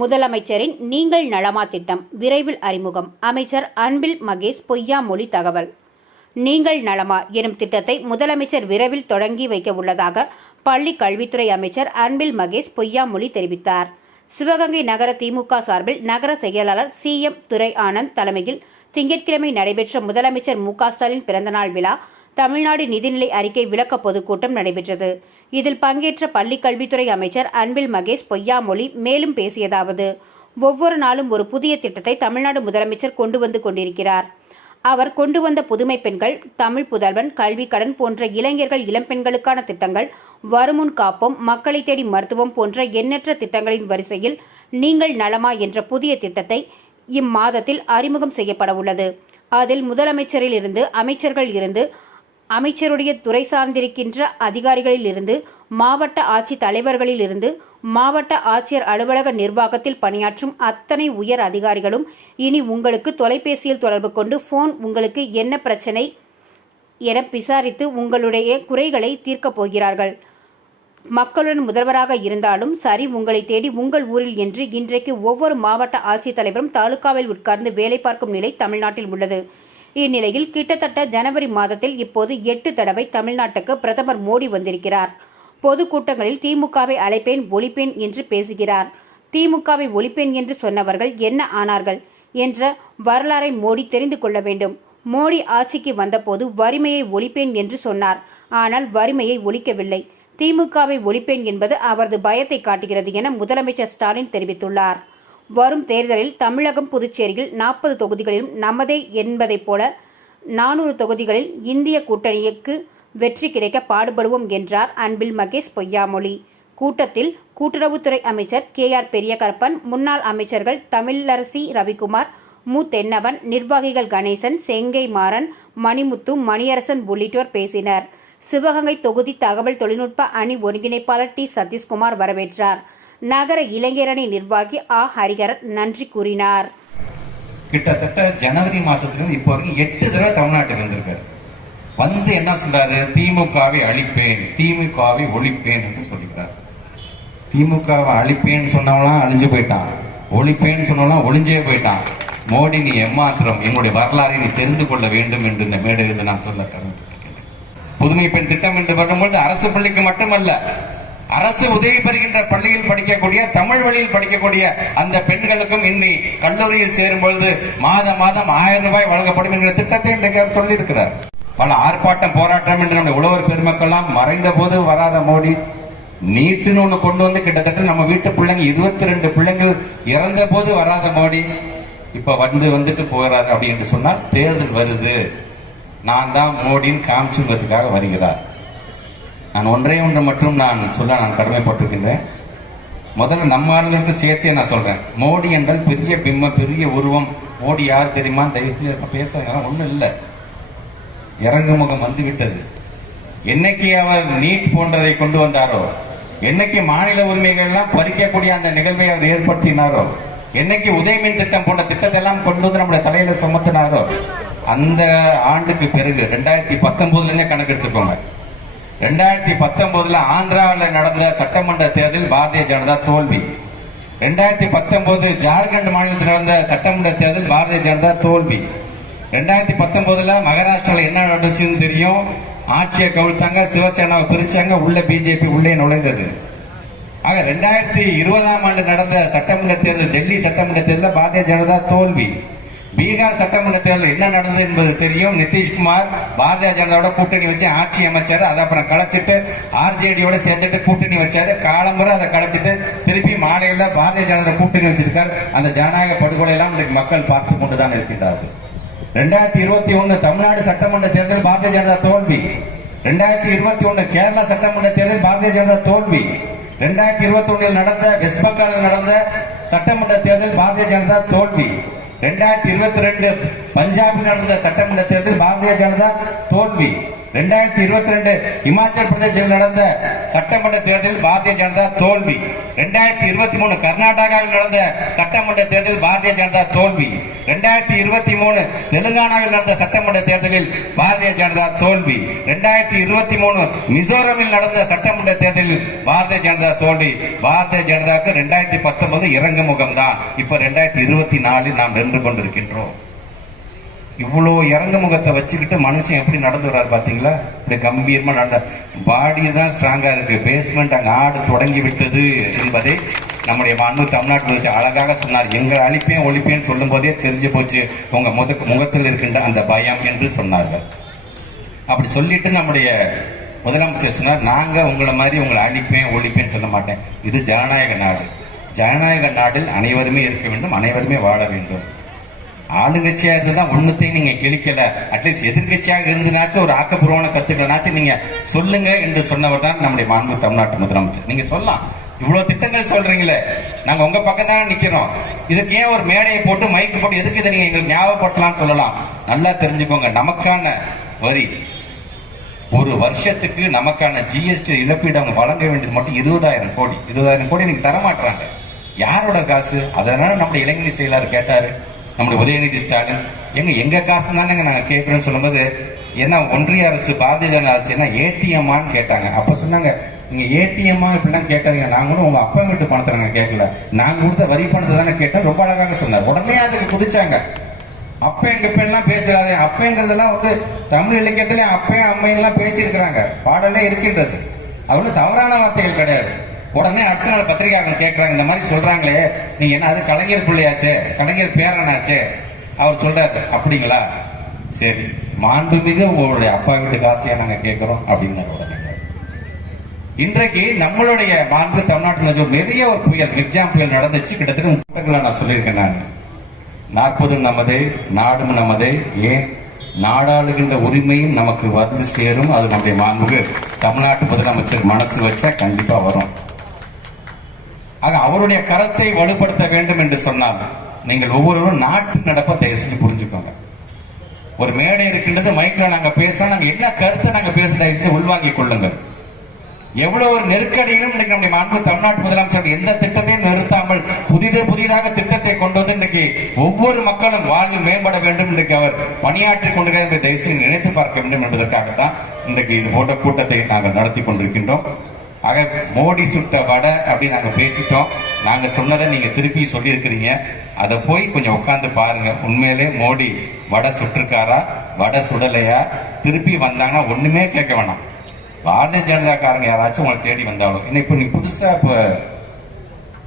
முதலமைச்சரின் நீங்கள் நலமா திட்டம். விரைவில் அறிமுகம். அமைச்சர் அன்பில் மகேஷ் பொய்யாமொழி தகவல். நீங்கள் நலமா எனும் திட்டத்தை முதலமைச்சர் விரைவில் தொடங்கி வைக்க உள்ளதாக பள்ளி கல்வித்துறை அமைச்சர் அன்பில் மகேஷ் பொய்யாமொழி தெரிவித்தார். சிவகங்கை நகர திமுக சார்பில் நகர செயலாளர் சி எம் துரை ஆனந்த் தலைமையில் திங்கட்கிழமை நடைபெற்ற முதலமைச்சர் மு க ஸ்டாலின் பிறந்தநாள் விழா தமிழ்நாடு நிதிநிலை அறிக்கை விளக்க பொதுக்கூட்டம் நடைபெற்றது. இதில் பங்கேற்ற பள்ளிக் கல்வித்துறை அமைச்சர் அன்பில் மகேஷ் பொய்யாமொழி மேலும் பேசியதாவது ஒவ்வொரு நாளும் ஒரு புதிய திட்டத்தை தமிழ்நாடு முதலமைச்சர் கொண்டு வந்து கொண்டிருக்கிறார். அவர் கொண்டு வந்த புதுமை பெண்கள் தமிழ் புதல்வன் கல்வி கடன் போன்ற இளைஞர்கள் இளம்பெண்களுக்கான திட்டங்கள் வருமுன் காப்போம் மக்களை தேடி மருத்துவம் போன்ற எண்ணற்ற திட்டங்களின் வரிசையில் நீங்கள் நலமா என்ற புதிய திட்டத்தை இம்மாதத்தில் அறிமுகம் செய்யப்பட உள்ளது அதில் முதலமைச்சரில் இருந்து அமைச்சர்கள் இருந்து அமைச்சருடைய துறை சார்ந்திருக்கின்ற அதிகாரிகளிலிருந்து மாவட்ட ஆட்சி தலைவர்களிலிருந்து மாவட்ட ஆட்சியர் அலுவலக நிர்வாகத்தில் பணியாற்றும் அத்தனை உயர் அதிகாரிகளும் இனி உங்களுக்கு தொலைபேசியில் தொடர்பு கொண்டு ஃபோன் உங்களுக்கு என்ன பிரச்சனை என விசாரித்து உங்களுடைய குறைகளை தீர்க்கப் போகிறார்கள். மக்களுடன் முதல்வராக இருந்தாலும் சரி உங்களை தேடி உங்கள் ஊரில் என்று இன்றைக்கு ஒவ்வொரு மாவட்ட ஆட்சித்தலைவரும் தாலுகாவில் உட்கார்ந்து வேலை பார்க்கும் நிலை தமிழ்நாட்டில் உள்ளது. இந்நிலையில் கிட்டத்தட்ட ஜனவரி மாதத்தில் இப்போது எட்டு தடவை தமிழ்நாட்டுக்கு பிரதமர் மோடி வந்திருக்கிறார். பொதுக்கூட்டங்களில் திமுகவை அழைப்பேன் ஒழிப்பேன் என்று பேசுகிறார். திமுகவை ஒழிப்பேன் என்று சொன்னவர்கள் என்ன ஆனார்கள் என்ற வரலாறை மோடி தெரிந்து கொள்ள வேண்டும். மோடி ஆட்சிக்கு வந்தபோது வறுமையை ஒழிப்பேன் என்று சொன்னார். ஆனால் வறுமையை ஒழிக்கவில்லை. திமுகவை ஒழிப்பேன் என்பது அவரது பயத்தை காட்டுகிறது என முதலமைச்சர் ஸ்டாலின் தெரிவித்துள்ளார். வரும் தேர்தலில் தமிழகம் புதுச்சேரியில் நாற்பது தொகுதிகளிலும் நமதே என்பதைப் போல நானூறு தொகுதிகளில் இந்திய கூட்டணிக்கு வெற்றி கிடைக்க பாடுபடுவோம் என்றார் அன்பில் மகேஷ் பொய்யாமொழி. கூட்டத்தில் கூட்டுறவுத்துறை அமைச்சர் கே ஆர் பெரியகரப்பன் முன்னாள் அமைச்சர்கள் தமிழரசி ரவிக்குமார் மு தென்னவன் நிர்வாகிகள் கணேசன் செங்கை மாறன் மணிமுத்து மணியரசன் உள்ளிட்டோர் பேசினர். சிவகங்கை தொகுதி தகவல் தொழில்நுட்ப அணி ஒருங்கிணைப்பாளர் டி. சதீஷ்குமார் வரவேற்றார். நகர இளைஞரணி நிர்வாகி ஆ. ஹரிகரன் நன்றி கூறினார். கிட்டத்தட்ட ஜனவரி மாசத்திலிருந்து இப்போ வரைக்கும் எட்டு தடவை தமிழ்நாட்டுக்கு வந்திருக்காரு. வந்து என்ன சொல்றாரு? திமுகவை அழிப்பேன் திமுகவை ஒழிப்பேன் என்று சொல்லிக்கிறார். திமுகவை அழிப்பேன்னு சொன்னவெல்லாம் அழிஞ்சு போயிட்டான். ஒழிப்பேன்னு சொன்னவெல்லாம் ஒளிஞ்சே போயிட்டான். மோடி நீ எம்மாத்திரம் எங்களுடைய வரலாறை நீ தெரிந்து கொள்ள வேண்டும் என்று இந்த மேடையிலிருந்து நான் சொல்ல கடமைப்பட்டிருக்கின்றேன் புதுமை பெண் திட்டம் என்று வரும்பொழுது அரசு பள்ளிக்கு மட்டுமல்ல அரசு உதவி பெறுகின்ற பள்ளியில் படிக்கக்கூடிய தமிழ் வழியில் படிக்கக்கூடிய அந்த பெண்களுக்கும் இன்னி கல்லூரியில் சேரும் பொழுது மாதம் மாதம் ஆயிரம் ரூபாய் வழங்கப்படும் என்கிற திட்டத்தை இன்றைக்கு அவர் சொல்லியிருக்கிறார். பல ஆர்ப்பாட்டம் போராட்டம் என்று நம்முடைய உழவர் பெருமக்கள்லாம் மறைந்த போது வராத மோடி நீட்டுன்னு ஒண்ணு கொண்டு வந்து கிட்டத்தட்ட நம்ம வீட்டு பிள்ளைங்க இருபத்தி ரெண்டு பிள்ளைங்கள் இறந்த போது வராத மோடி இப்ப வந்து வந்துட்டு போகிறார் அப்படின்னு சொன்னால் தேர்தல் வருது. நான் தான் மோடின்னு காமிச்சுங்கிறதுக்காக வருகிறார். நான் ஒன்றே ஒன்று மட்டும் நான் சொல்ல நான் கடமைப்பட்டிருக்கின்றேன். முதல்ல நம்ம ஆளுநருக்கு சேர்த்தே நான் சொல்கிறேன் மோடி என்றால் பெரிய பிம்ம பெரிய உருவம். மோடி யார் தெரியுமா? தயவு செஞ்சு ஒன்றும் இல்லை. இறங்கு முகம் வந்து விட்டது என்னைக்கு அவர் நீட் போன்றதை கொண்டு வந்தாரோ? என்னைக்கு மாநில உரிமைகள்லாம் பறிக்கக்கூடிய அந்த நிகழ்வை அவர் ஏற்படுத்தினாரோ? என்னைக்கு உதயமின் திட்டம் போன்ற திட்டத்தை எல்லாம் கொண்டு வந்து நம்முடைய தலையில சுமத்தினாரோ? அந்த ஆண்டுக்கு பிறகு ரெண்டாயிரத்தி பத்தொன்பதுலேருந்தே கணக்கு எடுத்துக்கோங்க ரெண்டாயிரத்தி பத்தொன்பதுல ஆந்திராவில் நடந்த சட்டமன்ற தேர்தல் பாரதிய ஜனதா தோல்வி. ரெண்டாயிரத்தி பத்தொன்பது ஜார்க்கண்ட் மாநிலத்தில் நடந்த சட்டமன்ற தேர்தல் பாரதிய ஜனதா தோல்வி. ரெண்டாயிரத்தி பத்தொன்பதுல மகாராஷ்டிரால என்ன நடந்துச்சுன்னு தெரியும்? ஆட்சியை கவிழ்த்தாங்க சிவசேனாவை பிரிச்சாங்க உள்ள பிஜேபி உள்ளே நுழைந்தது. ஆக ரெண்டாயிரத்தி இருபதாம் ஆண்டு நடந்த சட்டமன்ற தேர்தல் டெல்லி சட்டமன்ற தேர்தலில் பாரதிய ஜனதா தோல்வி. பீகார் சட்டமன்ற தேர்தல் என்ன நடந்தது என்பது தெரியும். நிதிஷ்குமார் பாரதிய ஜனதாவோட கூட்டணி வச்சு ஆட்சி அமைச்சாரு. அதை அப்புறம் கலைச்சிட்டு ஆர்ஜேடியோட சேர்ந்துட்டு கூட்டணி வச்சாரு. காலம்புற அதை கலைச்சிட்டு திருப்பி மாலையில பாரதிய ஜனதா கூட்டணி வச்சிருக்காரு. அந்த ஜனநாயக படுகொலை எல்லாம் இன்றைக்கு மக்கள் பார்த்து கொண்டுதான் இருக்கின்றார்கள். ரெண்டாயிரத்தி இருபத்தி ஒண்ணு தமிழ்நாடு சட்டமன்ற தேர்தல் பாரதிய ஜனதா தோல்வி. ரெண்டாயிரத்தி இருபத்தி ஒண்ணு கேரளா சட்டமன்ற தேர்தல் பாரதிய ஜனதா தோல்வி. ரெண்டாயிரத்தி இருபத்தி ஒன்னில் நடந்த வெஸ்ட் பெங்காலில் நடந்த சட்டமன்ற தேர்தல் பாரதிய ஜனதா தோல்வி. ரெண்டாயிரத்தி இருபத்தி ரெண்டு பஞ்சாபில் நடந்த சட்டமன்ற தேர்தல் பாரதிய ஜனதா தோல்வி. ரெண்டாயிரத்தி இருபத்தி ரெண்டு இமாச்சல் பிரதேசத்தில் நடந்த சட்டமன்ற தேர்தலில் பாரதிய ஜனதா தோல்வி. ரெண்டாயிரத்தி இருபத்தி மூணு கர்நாடகாவில் நடந்த சட்டமன்ற தேர்தலில் பாரதிய ஜனதா தோல்வி. ரெண்டாயிரத்தி இருபத்தி மூணு தெலுங்கானாவில் நடந்த சட்டமன்ற தேர்தலில் பாரதிய ஜனதா தோல்வி. ரெண்டாயிரத்தி இருபத்தி மூணு மிசோரமில் நடந்த சட்டமன்ற தேர்தலில் பாரதிய ஜனதா தோல்வி. பாரதிய ஜனதாக்கு ரெண்டாயிரத்தி பத்தொன்பது இறங்கு முகம்தான் இப்ப ரெண்டாயிரத்தி இருபத்தி நாலில் நாம் வென்று கொண்டிருக்கின்றோம். இவ்வளோ இறங்கு முகத்தை வச்சுக்கிட்டு மனுஷன் எப்படி நடந்து வர்றாரு பார்த்தீங்களா? இப்படி கம்பீரமாக நடந்த பாடி தான் ஸ்ட்ராங்காக இருக்கு. பேஸ்மெண்ட் அங்கே ஆடு தொடங்கி விட்டது என்பதை நம்முடைய மாண்பு தமிழ்நாட்டில் வச்சு அழகாக சொன்னார். எங்கள் அழிப்பேன் ஒழிப்பேன் சொல்லும் போதே தெரிஞ்சு போச்சு. உங்கள் முத முகத்தில் இருக்கின்ற அந்த பயம் என்று சொன்னார்கள். அப்படி சொல்லிட்டு நம்முடைய முதலமைச்சர் சொன்னார் நாங்கள் உங்களை மாதிரி உங்களை அழிப்பேன் ஒழிப்பேன் சொல்ல மாட்டேன். இது ஜனநாயக நாடு. ஜனநாயக நாட்டில் அனைவருமே இருக்க வேண்டும் அனைவருமே வாழ வேண்டும். ஆளுங்கட்சியா இருந்தா ஒண்ணுத்தையும் நீங்க கிழிக்கல. அட்லீஸ்ட் எதிர்கட்சியாக இருந்துனாச்சும் ஒரு ஆக்கப்பூர்வமான கருத்துக்களாச்சும் நீங்க சொல்லுங்க என்று சொன்னவர் தான் நம்முடைய மாண்பு தமிழ்நாட்டு முதலமைச்சர். நீங்க சொல்லலாம். இவ்வளவு திட்டங்கள் சொல்றீங்களே. நாங்க உங்க பக்கம் தான் நிக்கிறோம். இதுக்கு ஏன் ஒரு மேடையை போட்டு மைக்கு போட்டு எதுக்கு இதை நீங்க எங்களுக்கு ஞாபகப்படுத்தலாம்னு சொல்லலாம். நல்லா தெரிஞ்சுக்கோங்க. நமக்கான வரி. ஒரு வருஷத்துக்கு நமக்கான ஜிஎஸ்டி இழப்பீடு அவங்க வழங்க வேண்டியது மட்டும் இருபதாயிரம் கோடி. இருபதாயிரம் கோடி எனக்கு தரமாட்டுறாங்க யாரோட காசு? அதனால நம்முடைய இளைஞர் செயலாளர் கேட்டாரு. நம்முடைய உதயநிதி ஸ்டாலின் எங்க எங்க காசு தானேங்க நாங்க கேட்கறோம்னு சொல்லும்போது என்ன ஒன்றிய அரசு பாரதிய ஜனதா அரசு என்ன ஏடிஎம்மான்னு கேட்டாங்க. அப்ப சொன்னாங்க நீங்க ஏடிஎம்மா இப்படிலாம் கேட்டாங்க நாங்க ஒன்றும் உங்க அப்பா வீட்டு பணத்தை நாங்க கேட்கல. நாங்க கொடுத்த வரி பணத்தை தானே கேட்டோம் ரொம்ப அழகாக சொன்னார். உடனே அதுக்கு குதிச்சாங்க. அப்ப எங்க கிப்பன்லாம் பேசுறாரு அப்பங்கிறதெல்லாம் வந்து தமிழ் இலக்கியத்திலே அப்பையும் அம்மையெல்லாம் பேசியிருக்கிறாங்க. பாடலே இருக்கின்றது. அது ஒன்றும் தவறான வார்த்தைகள் கிடையாது. உடனே அடுத்த நாள் பத்திரிகையாளர்கள் கேட்குறாங்க இந்த மாதிரி சொல்றாங்களே நீ என்ன அது கலைஞர் பிள்ளையாச்சே கலைஞர் பேரனாச்சே? அவர் சொல்றாரு அப்படிங்களா? சரி மாண்புமிகு உங்களுடைய அப்பா வீட்டு காசையா நாங்கள் கேட்குறோம் அப்படின்னாரு உடனே. இன்றைக்கு நம்மளுடைய மாண்பு தமிழ்நாட்டில் நிறைய ஒரு புயல் மிர்ஜாம் புயல் நடந்துச்சு கிட்டத்தட்ட முப்பதுகளை நான் சொல்லியிருக்கேன் நான். நாற்பதும் நமது நாடும் நமது ஏன்? நாடாளுகின்ற உரிமையும் நமக்கு வந்து சேரும் அது நம்முடைய மாண்புக்கு தமிழ்நாட்டு முதலமைச்சர் மனசு வச்சா கண்டிப்பாக வரும். ஆக அவருடைய கரத்தை வலுப்படுத்த வேண்டும் என்று சொன்னால் நீங்கள் ஒவ்வொருவரும் நாட்டு நடப்பை தயவு செஞ்சு புரிஞ்சுக்கோங்க. ஒரு மேடை இருக்கின்றது மைக்கில் நாங்கள் பேசுறோம் நாங்கள் என்ன கருத்தை நாங்கள் பேச தயவு செஞ்சு உள்வாங்கிக் கொள்ளுங்கள். எவ்வளவு ஒரு நெருக்கடியிலும் இன்னைக்கு நம்முடைய மாண்பு தமிழ்நாட்டு முதலமைச்சர் எந்த திட்டத்தையும் நிறுத்தாமல் புதிது புதிதாக திட்டத்தை கொண்டு வந்து இன்றைக்கு ஒவ்வொரு மக்களும் வாழ்வில் மேம்பட வேண்டும் இன்றைக்கு அவர் பணியாற்றி கொண்டிருக்கிற தயவுசெய்து நினைத்து பார்க்க வேண்டும் என்பதற்காகத்தான் இன்றைக்கு இது போன்ற கூட்டத்தை நாங்கள் நடத்தி கொண்டிருக்கின்றோம். ஆக மோடி சுட்ட வடை அப்படின்னு நாங்கள் பேசிட்டோம். நாங்கள் சொன்னதை நீங்கள் திருப்பி சொல்லியிருக்கிறீங்க. அதை போய் கொஞ்சம் உட்காந்து பாருங்கள் உண்மையிலே மோடி வடை சுட்டிருக்காரா? வடை சுடலையா? திருப்பி வந்தாங்கன்னா ஒன்றுமே கேட்க வேணாம். பாரதிய ஜனதாக்காரங்க யாராச்சும் உங்களை தேடி வந்தாலும். இன்னும் இப்போ நீ புதுசாக இப்போ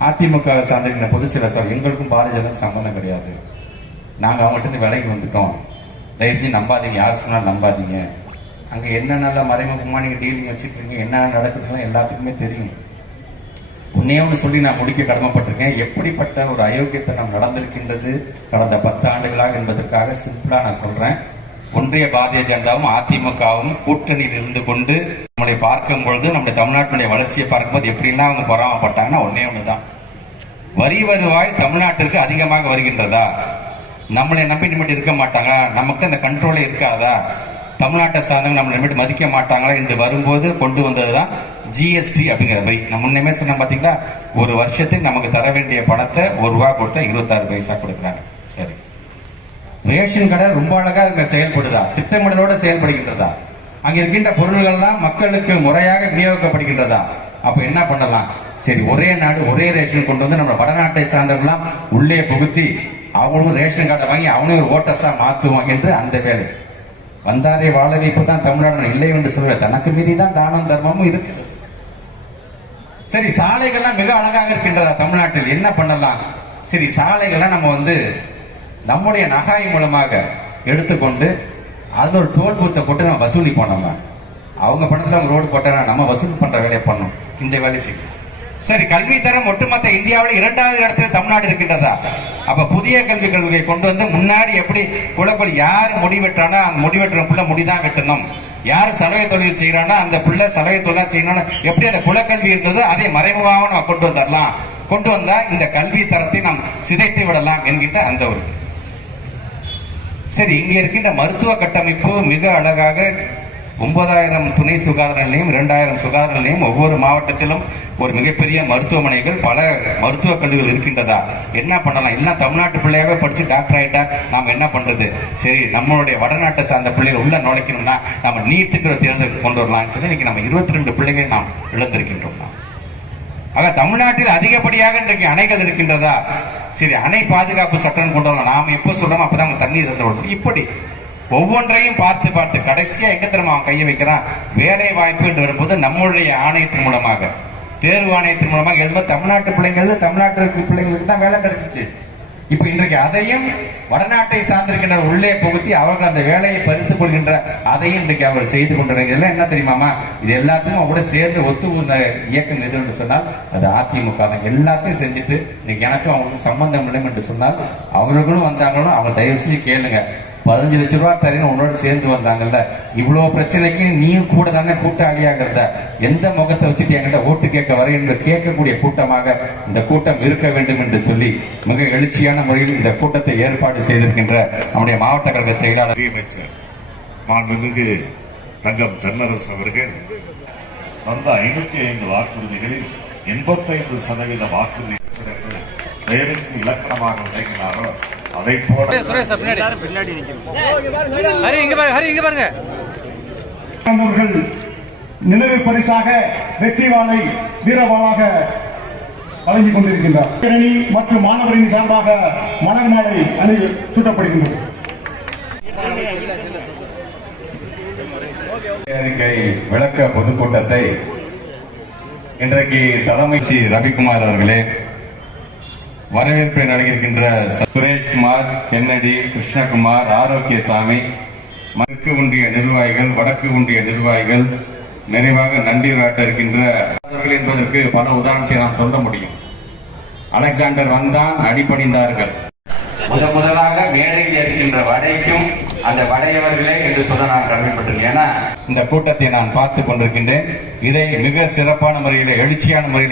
அதிமுக சார்ந்திருக்கிற பொதுச்செயலர் சார் எங்களுக்கும் பாரதிய ஜனதா சம்மந்தம் கிடையாது. நாங்கள் அவங்கள்ட்ட விலைக்கு வந்துட்டோம். தயவுசெய்து நம்பாதீங்க. யார் சொன்னாலும் நம்பாதீங்க. அங்க என்னென்ன மறைமுகமா நீங்க டீலிங் வச்சுட்டு இருக்கீங்க என்ன நடக்குதுன்னு எல்லாத்துக்குமே தெரியும். உன்னே ஒன்று சொல்லி நான் முடிக்க கடமைப்பட்டிருக்கேன். எப்படிப்பட்ட ஒரு அயோக்கியத்தை நாம் நடந்திருக்கின்றது கடந்த பத்து ஆண்டுகளாக என்பதற்காக சிம்பிளா நான் சொல்றேன். ஒன்றிய பாரதிய ஜனதாவும் அதிமுகவும் கூட்டணியில் இருந்து கொண்டு நம்மளை பார்க்கும் பொழுது நம்முடைய தமிழ்நாட்டினுடைய வளர்ச்சியை பார்க்கும்போது எப்படிலாம் அவங்க பொறாமப்பட்டாங்கன்னா ஒன்னே தான் வரி வருவாய் தமிழ்நாட்டிற்கு அதிகமாக வருகின்றதா? நம்மளை நம்பி நிமிட்டு இருக்க மாட்டாங்க நமக்கு அந்த கண்ட்ரோலே இருக்காதா? தமிழ்நாட்டை சார்ந்தவங்க நம்ம நிமிட்டு மதிக்க மாட்டாங்களா என்று வரும்போது கொண்டு வந்தது தான் ஜிஎஸ்டி அப்படிங்கிற வரி. நம்ம முன்னமே சொன்ன பார்த்தீங்களா ஒரு வருஷத்துக்கு நமக்கு தர வேண்டிய பணத்தை ஒரு ரூபா கொடுத்தா இருபத்தாறு பைசா கொடுக்குறாங்க. சரி. ரேஷன் கடை ரொம்ப அழகா அங்க செயல்படுதா? திட்டமிடலோட செயல்படுகின்றதா? அங்க இருக்கின்ற பொருள்கள்லாம் மக்களுக்கு முறையாக விநியோகிக்கப்படுகின்றதா? அப்ப என்ன பண்ணலாம்? சரி ஒரே நாடு ஒரே ரேஷன் கொண்டு வந்து நம்ம வடநாட்டை சார்ந்தவங்களாம் உள்ளே புகுத்தி அவங்களும் ரேஷன் கார்டை வாங்கி அவனையும் ஒரு ஓட்டஸா மாத்துவோம் என்று அந்த வேலை. வந்தாரை வாழ வைப்பு தான் தமிழ்நாடு இல்லை என்று சொல்ல தனக்கு மீறி தான் தானம் தர்மமும் இருக்குது சரி சாலைகள்லாம் மிக அழகாக இருக்கின்றதா தமிழ்நாட்டில்? என்ன பண்ணலாம்? சரி சாலைகள்லாம் நம்ம வந்து நம்முடைய நகாய் மூலமாக எடுத்துக்கொண்டு அதில் ஒரு டோல் பூத்தை போட்டு நம்ம வசூலிப்போம் நம்ம அவங்க பணத்தில் அவங்க ரோடு போட்டா நம்ம வசூல் பண்ற வேலையை பண்ணோம். இந்த வேலை செய்யும் சரி கல்வி தரம் ஒட்டுமொத்த இந்தியாவில் இரண்டாவது இடத்தில் தமிழ்நாடு இருக்கின்றதா? அப்ப புதிய கல்விக் கொள்கையை கொண்டு வந்து முன்னாடி எப்படி குலப்பல் யார் முடிவெட்டானோ அந்த முடிவெட்டுற புள்ள முடிதான் வெட்டணும். யார் சலவை தொழில் செய்யறானோ அந்த புள்ள சலவை தொழில் செய்யணும் எப்படி அந்த குலக்கல்வி இருந்ததோ அதை மறைமுகமாக நம்ம கொண்டு வந்துடலாம் கொண்டு வந்தா இந்த கல்வி தரத்தை நாம் சிதைத்து விடலாம் என்கின்ற அந்த ஒரு சரி இங்க இருக்கின்ற மருத்துவ கட்டமைப்பு மிக அழகாக ஒன்பதாயிரம் துணை சுகாதார நிலையம் இரண்டாயிரம் சுகாதார நிலையம் ஒவ்வொரு மாவட்டத்திலும் ஒரு மிகப்பெரிய மருத்துவமனைகள் பல மருத்துவக் கல்லூரிகள் இருக்கின்றதா? என்ன பண்ணலாம்? எல்லாம் தமிழ்நாட்டு பிள்ளையாவே படிச்சு டாக்டர் ஆயிட்டா நாம என்ன பண்றது? சரி நம்மளுடைய வடநாட்டை சார்ந்த பிள்ளைகள் உள்ள நுழைக்கணும்னா நம்ம நீட்டுக்கிற தேர்தல் கொண்டு வரலாம்னு சொல்லி இன்னைக்கு நம்ம இருபத்தி ரெண்டு பிள்ளைகளை நாம் இழந்திருக்கின்றோம். ஆக தமிழ்நாட்டில் அதிகப்படியாக இன்றைக்கு அணைகள் இருக்கின்றதா? சரி அணை பாதுகாப்பு சட்டம் கொண்டு வரலாம். நாம எப்போ சொல்றோமோ அப்பதான் தண்ணீர் இறந்து விடணும். இப்படி ஒவ்வொன்றையும் பார்த்து பார்த்து கடைசியா எங்க திரும்ப அவன் கையை வைக்கிறான்? வேலை வாய்ப்பு என்று வரும்போது நம்மளுடைய ஆணையத்தின் மூலமாக. தேர்வு ஆணையத்தின் மூலமாக எழுதும்போது தமிழ்நாட்டு பிள்ளைங்களுக்கு தமிழ்நாட்டு பிள்ளைங்களுக்கு தான் வேலை கிடைச்சிச்சு. இப்ப இன்றைக்கு அதையும் வடநாட்டை சார்ந்திருக்கின்ற உள்ளே புகுத்தி அவர்கள் அந்த வேலையை பறித்துக் கொள்கின்ற அதையும் இன்றைக்கு அவர்கள் செய்து கொண்டிருக்கிறாங்க இதெல்லாம் என்ன தெரியுமாமா? இது எல்லாத்தையும் அவங்க கூட சேர்ந்து ஒத்து இயக்கம் எது என்று சொன்னால் அது அதிமுக தான். எல்லாத்தையும் செஞ்சுட்டு இன்னைக்கு எனக்கும் அவங்களுக்கு சம்பந்தம் இல்லை என்று சொன்னால் அவர்களும் வந்தாங்களும் அவங்க தயவு செஞ்சு கேளுங்க. பதினஞ்சு லட்ச ரூபா தரேன்னு உன்னோட சேர்ந்து வந்தாங்கல்ல. இவ்வளவு பிரச்சனைக்கு நீயும் கூட தானே கூட்டாளியாகிறத. எந்த முகத்தை வச்சுட்டு என்கிட்ட ஓட்டு கேட்க வர என்று கேட்கக்கூடிய கூட்டமாக இந்த கூட்டம் இருக்க வேண்டும் என்று சொல்லி மிக எழுச்சியான முறையில் இந்த கூட்டத்தை ஏற்பாடு செய்திருக்கின்ற நம்முடைய மாவட்ட கழக செயலாளர் அமைச்சர் மாண்புமிகு தங்கம் தென்னரசு அவர்கள் வந்த ஐநூத்தி ஐந்து வாக்குறுதிகளில் எண்பத்தைந்து சதவீத வாக்குறுதி பெயருக்கு இலக்கணமாக விளங்கினாரோ அதை போல சுரேஷ் சார் பின்னாடி. ஹரி இங்க பாருங்க ஹரி இங்க பாருங்க. அவர்கள் நினைவு பரிசாக வெற்றி வாளை வீரவாளாக வழங்கிக் கொண்டிருக்கின்றார். பேரணி மற்றும் மாணவரின் சார்பாக மலர் மாலை அணி சூட்டப்படுகின்றது. விளக்க பொதுக்கூட்டத்தை இன்றைக்கு தலைமை சி. ரவிக்குமார் அவர்களே வரவேற்பை நல்கியிருக்கின்ற சுரேஷ்குமார் கென்னடி கிருஷ்ணகுமார் ஆரோக்கியசாமி மேற்கு ஒன்றிய நிர்வாகிகள் வடக்கு ஒன்றிய நிர்வாகிகள் நிறைவாக நன்றி காட்ட இருக்கின்ற என்பதற்கு பல உதாரணத்தை நாம் சொல்ல முடியும். அலெக்சாண்டர் வந்தான் அடிபணிந்தார்கள். முதன் முதலாக மேடையில் இருக்கின்ற வடைக்கும் அந்த வடையவர்களே என்று சொல்ல நான் கடமைப்பட்டிருக்கேன். ஏன்னா இந்த கூட்டத்தை நான் பார்த்து கொண்டிருக்கின்றேன். இதை மிக சிறப்பான முறையில் எழுச்சியான முறையில்